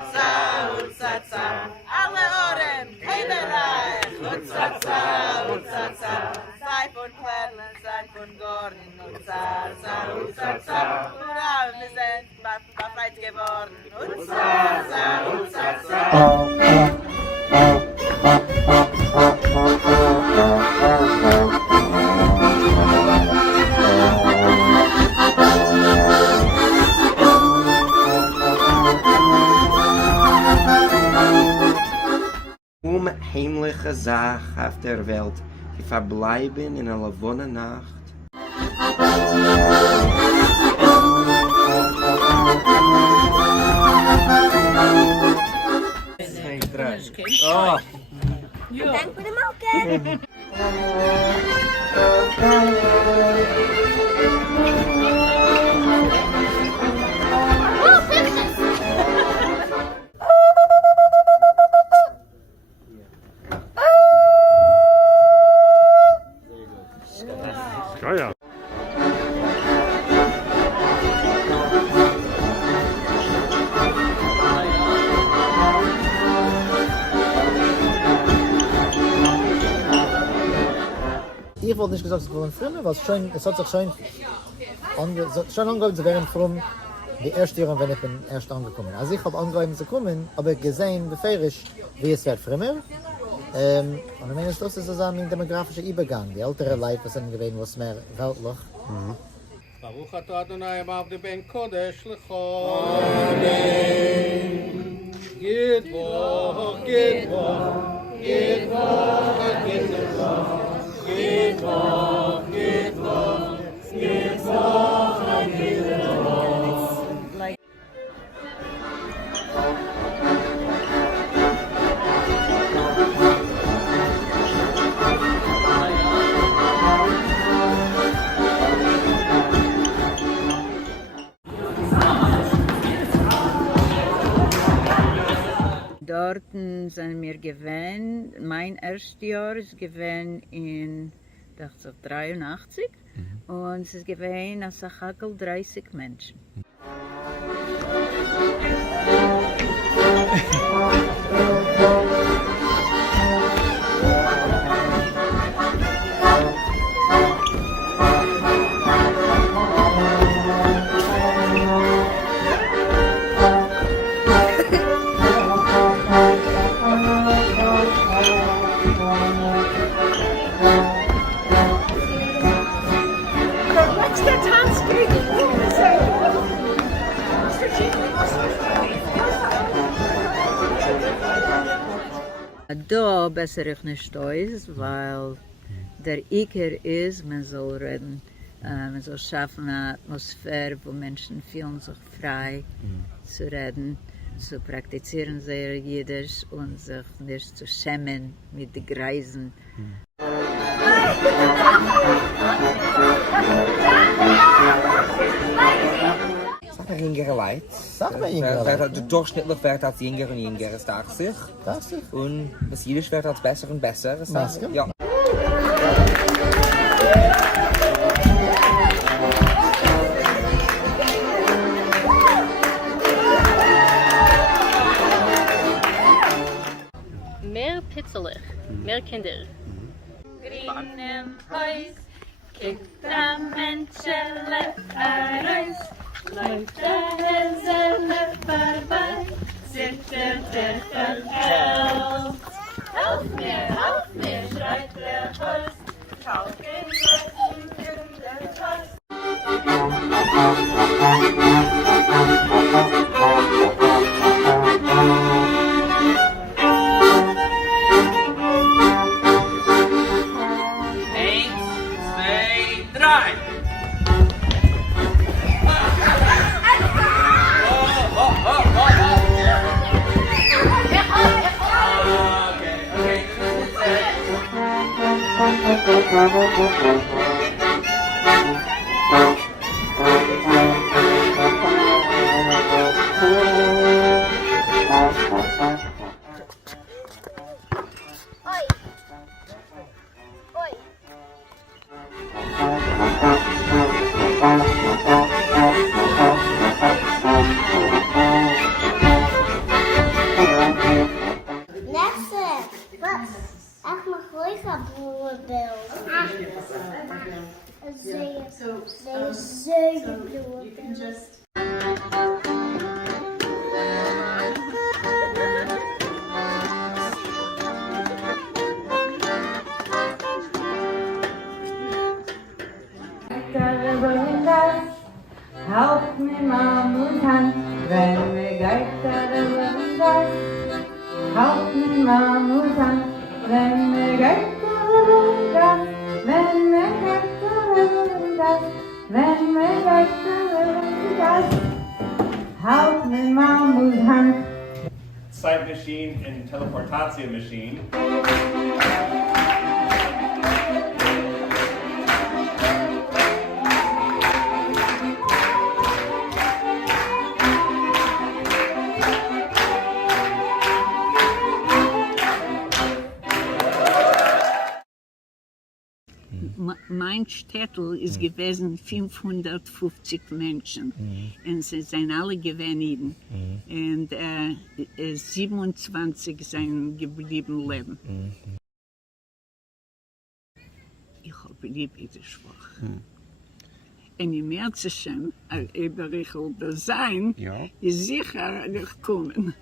Alle Ohren, Heiderreich, Utzatza, Utzatza. Sei von Klernen, sei von Gorn, Utzatza, Utzatza. Hurra, wir sind befreit geworden. Utzatza, Utzatza. Heimliche Sache auf der Welt, die verbleiben in einer lawone Nacht. Oh. Dank voor de melken. Ja. Ich wollte nicht gesagt, es war früher, was schön, es hat sich schön angefangen zu werden von die erste Jahre, wenn ich bin erst angekommen. Also ich habe angefangen zu kommen, aber gesehen, befähig, wie es wird früher. Und ich meine, das ist so ein demografischer Übergang. Die ältere Leute sind gewesen, was mehr weltlich. ברוך אתה אדוני עבדי בן קודש לכו. אמן. ידבוך, ידבוך, ידבוך, ידבוך, ידבוך, ידבוך, ידבוך, ידבוך. Dorten sind wir gewesen. Mein erstes Jahr ist gewesen in 1983 und es ist gewesen als Hackel 30 Menschen. Da besser ich nicht stolz, weil der Iker ist, man soll reden, man soll schaffen eine Atmosphäre, wo Menschen fühlen sich frei zu reden, zu praktizieren sehr Jiddisch und sich nicht zu schämen mit den Greisen. Sag mir jüngere Leute. Sag mir jüngere Leute. Durchschnittlich wird als jünger und jünger, es darf sich. Und das Jiddisch wird als besser und besser. Maske? Ja. Mehr ציליך, mehr Kinder. Grünem Haus, kickt der Menschele heraus, läuft der Hälsele vorbei, singt der Verhält. Helf mir, schreit der Haus, Kalken, der Haus. Ach, mag ruhig een broerbeeld. Een zeeblauwe. Help me, Mama, hand when we get the help me, Mama, hand when we get the when we get the when we get the help me, Mama, hand. Sight machine and teleportation machine. Mein Städtel ist gewesen 550 Menschen und sie sind alle gewesen und 27 sind geblieben leben. Ich habe lieb Yiddish Vokh. Und im Märzen, aber ich will sein, ist sicher kommen.